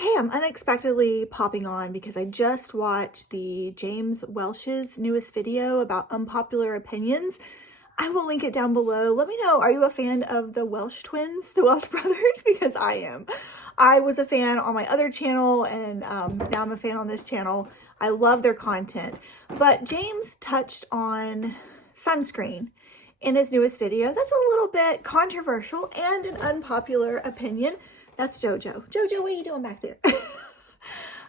Okay, I'm unexpectedly popping on because I just watched the James Welsh's newest video about unpopular opinions. I will link it down below. Let me know, are you a fan of the Welsh twins, the Welsh brothers? Because I am. I was a fan on my other channel, and now I'm a fan on this channel. I love their content. But James touched on sunscreen in his newest video. That's a little bit controversial and an unpopular opinion. That's Jojo. Jojo, what are you doing back there?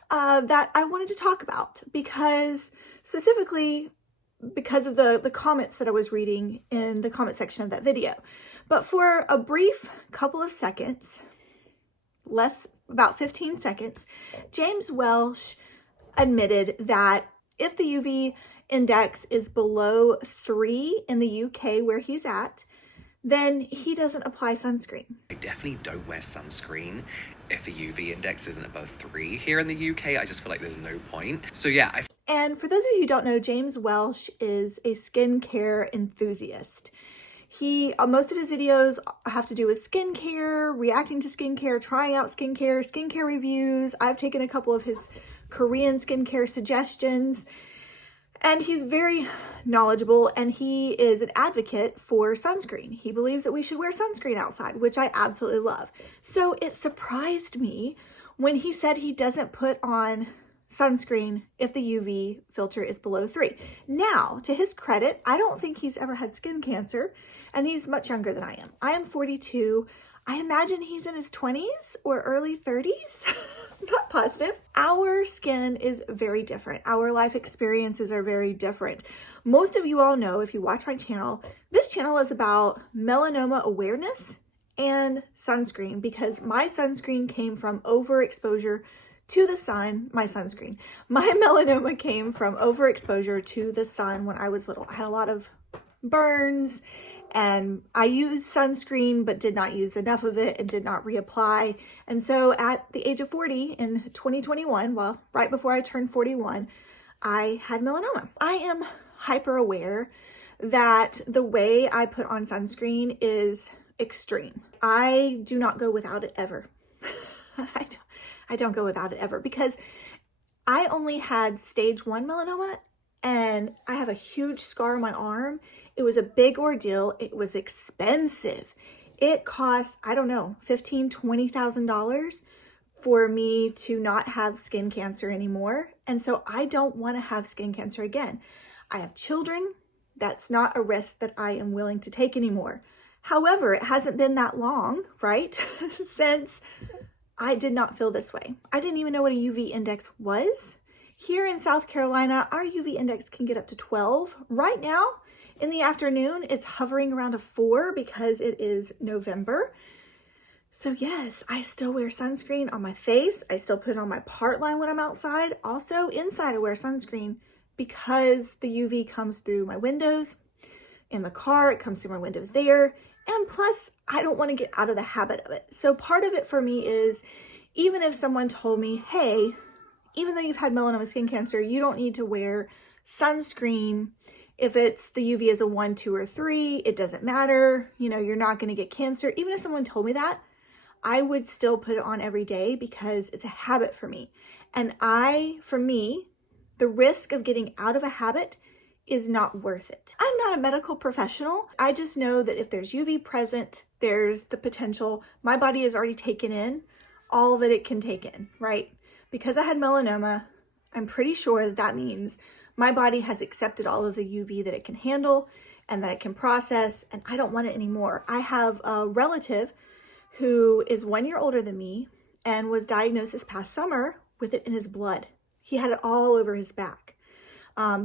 That I wanted to talk about specifically because of the comments that I was reading in the comment section of that video. But for a brief couple of seconds, about 15 seconds, James Welsh admitted that if the UV index is below 3 in the UK where he's at, then he doesn't apply sunscreen. I definitely don't wear sunscreen if the UV index isn't above 3 here in the UK. I just feel like there's no point. So yeah. And for those of you who don't know, James Welsh is a skincare enthusiast. Most of his videos have to do with skincare, reacting to skincare, trying out skincare reviews. I've taken a couple of his Korean skincare suggestions. And he's very knowledgeable, and he is an advocate for sunscreen. He believes that we should wear sunscreen outside, which I absolutely love. So it surprised me when he said he doesn't put on sunscreen if the UV filter is below 3. Now, to his credit, I don't think he's ever had skin cancer, and he's much younger than I am. I am 42. I imagine he's in his 20s or early 30s. Not positive. Our skin is very different. Our life experiences are very different. Most of you all know, if you watch my channel, this channel is about melanoma awareness and sunscreen, because my sunscreen came from overexposure to the sun. My melanoma came from overexposure to the sun when I was little. I had a lot of burns, and I used sunscreen but did not use enough of it and did not reapply. And so at the age of 40 in 2021, well, right before I turned 41, I had melanoma. I am hyper aware that the way I put on sunscreen is extreme. I do not go without it ever. I don't go without it ever, because I only had stage 1 melanoma, and I have a huge scar on my arm. It was a big ordeal. It was expensive. It cost, I don't know, $15,000, $20,000 for me to not have skin cancer anymore. And so I don't want to have skin cancer again. I have children. That's not a risk that I am willing to take anymore. However, it hasn't been that long, right, since I did not feel this way. I didn't even know what a UV index was. Here in South Carolina, our UV index can get up to 12. Right now, in the afternoon, it's hovering around a 4 because it is November. So yes, I still wear sunscreen on my face. I still put it on my part line when I'm outside. Also inside, I wear sunscreen because the UV comes through my windows. In the car, it comes through my windows there. And plus, I don't want to get out of the habit of it. So part of it for me is, even if someone told me, hey, even though you've had melanoma skin cancer, you don't need to wear sunscreen. If it's the UV is a 1, 2, or 3, it doesn't matter. You know, you're not going to get cancer. Even if someone told me that, I would still put it on every day because it's a habit for me. And for me, the risk of getting out of a habit is not worth it. I'm not a medical professional. I just know that if there's UV present, there's the potential. My body has already taken in all that it can take in, right? Because I had melanoma, I'm pretty sure that means my body has accepted all of the UV that it can handle and that it can process, and I don't want it anymore. I have a relative who is 1 year older than me and was diagnosed this past summer with it in his blood. He had it all over his back.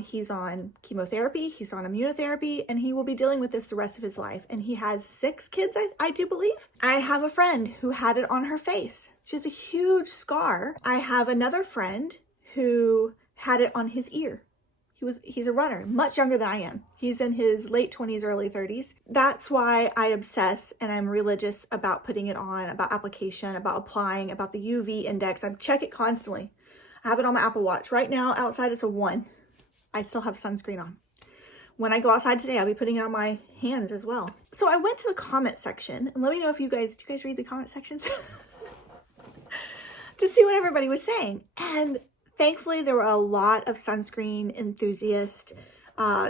He's on chemotherapy, he's on immunotherapy, and he will be dealing with this the rest of his life. And he has 6 kids, I do believe. I have a friend who had it on her face. She has a huge scar. I have another friend who had it on his ear. He's a runner, much younger than I am. He's in his late 20s, early 30s. That's why I obsess and I'm religious about putting it on, about application, about applying, about the UV index. I check it constantly. I have it on my Apple Watch. Right now, outside it's a 1. I still have sunscreen on. When I go outside today, I'll be putting it on my hands as well. So I went to the comment section, and let me know if do you guys read the comment sections? to see what everybody was saying. And thankfully, there were a lot of sunscreen enthusiasts,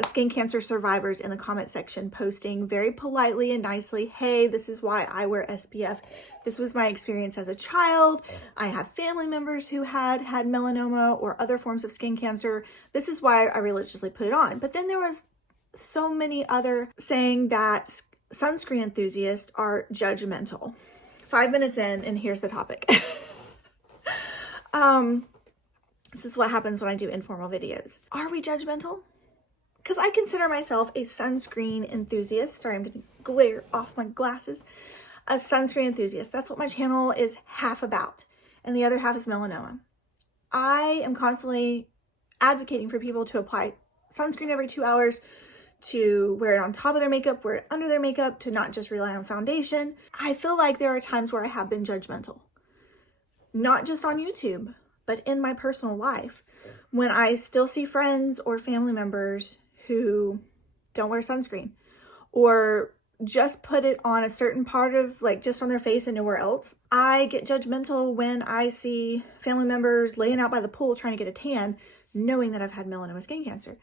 skin cancer survivors in the comment section posting very politely and nicely, hey, this is why I wear SPF. This was my experience as a child. I have family members who had melanoma or other forms of skin cancer. This is why I religiously put it on. But then there was so many other saying that sunscreen enthusiasts are judgmental. 5 minutes in, and here's the topic. This is what happens when I do informal videos. Are we judgmental? Because I consider myself a sunscreen enthusiast. Sorry, I'm going to glare off my glasses. A sunscreen enthusiast. That's what my channel is half about. And the other half is melanoma. I am constantly advocating for people to apply sunscreen every 2 hours, to wear it on top of their makeup, wear it under their makeup, to not just rely on foundation. I feel like there are times where I have been judgmental. Not just on YouTube, but in my personal life. When I still see friends or family members who don't wear sunscreen, or just put it on a certain part of, like, just on their face and nowhere else. I get judgmental when I see family members laying out by the pool trying to get a tan, knowing that I've had melanoma skin cancer.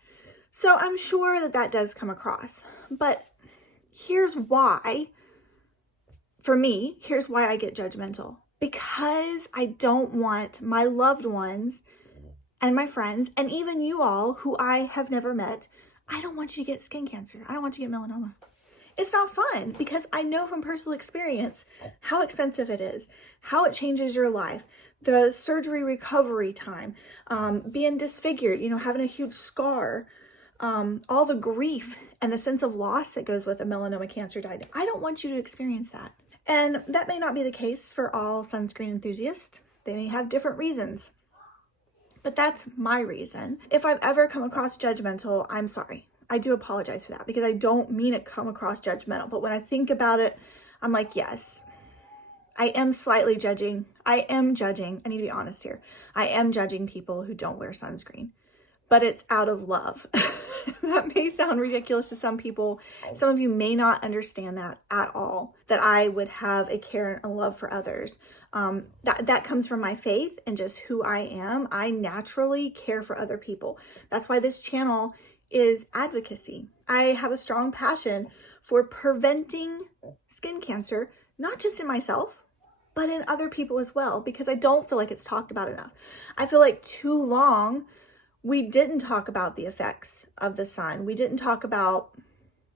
So I'm sure that that does come across, but here's why, for me, here's why I get judgmental. Because I don't want my loved ones and my friends, and even you all who I have never met, I don't want you to get skin cancer. I don't want you to get melanoma. It's not fun, because I know from personal experience how expensive it is, how it changes your life, the surgery recovery time, being disfigured, having a huge scar, all the grief and the sense of loss that goes with a melanoma cancer diagnosis. I don't want you to experience that. And that may not be the case for all sunscreen enthusiasts. They may have different reasons, but that's my reason. If I've ever come across judgmental, I'm sorry. I do apologize for that, because I don't mean it come across judgmental. But when I think about it, I'm like, yes, I am slightly judging. I am judging. I need to be honest here. I am judging people who don't wear sunscreen, but it's out of love. That may sound ridiculous to some people. Some of you may not understand that at all, that I would have a care and a love for others. That comes from my faith and just who I am. I naturally care for other people. That's why this channel is advocacy. I have a strong passion for preventing skin cancer, not just in myself, but in other people as well, because I don't feel like it's talked about enough. I feel like too long we didn't talk about the effects of the sun. We didn't talk about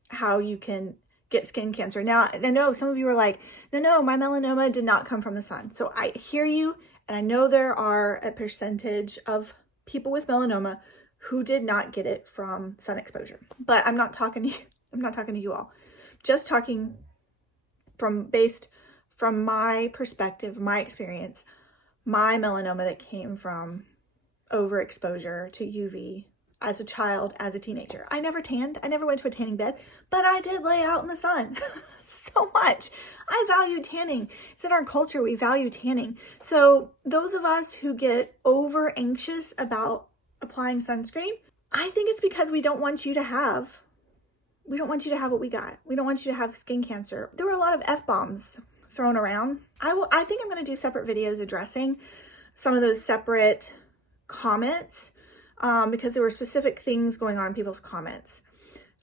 how you can get skin cancer. Now, I know some of you are like, no, my melanoma did not come from the sun. So I hear you, and I know there are a percentage of people with melanoma who did not get it from sun exposure. But I'm not talking to you all. Just talking based from my perspective, my experience, my melanoma that came from overexposure to UV as a child, as a teenager. I never tanned. I never went to a tanning bed, but I did lay out in the sun so much. I value tanning. It's in our culture. We value tanning. So those of us who get over anxious about applying sunscreen, I think it's because we don't want you to have what we got. We don't want you to have skin cancer. There were a lot of F-bombs thrown around. I think I'm going to do separate videos addressing some of those separate comments, because there were specific things going on in people's comments,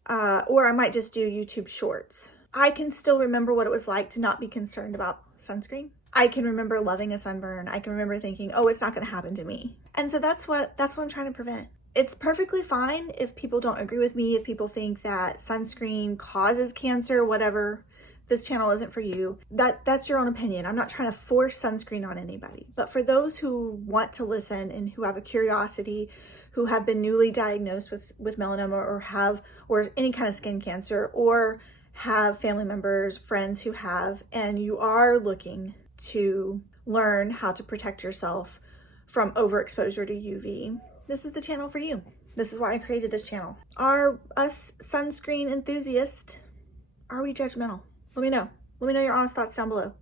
or I might just do YouTube shorts. I can still remember what it was like to not be concerned about sunscreen. I can remember loving a sunburn. I can remember thinking, oh, it's not going to happen to me. And so that's what I'm trying to prevent. It's perfectly fine if people don't agree with me, if people think that sunscreen causes cancer, whatever. This channel isn't for you. That's your own opinion. I'm not trying to force sunscreen on anybody. But for those who want to listen and who have a curiosity, who have been newly diagnosed with melanoma or any kind of skin cancer, or have family members, friends who have, and you are looking to learn how to protect yourself from overexposure to UV, this is the channel for you. This is why I created this channel. Are us sunscreen enthusiasts, are we judgmental? Let me know. Let me know your honest thoughts down below.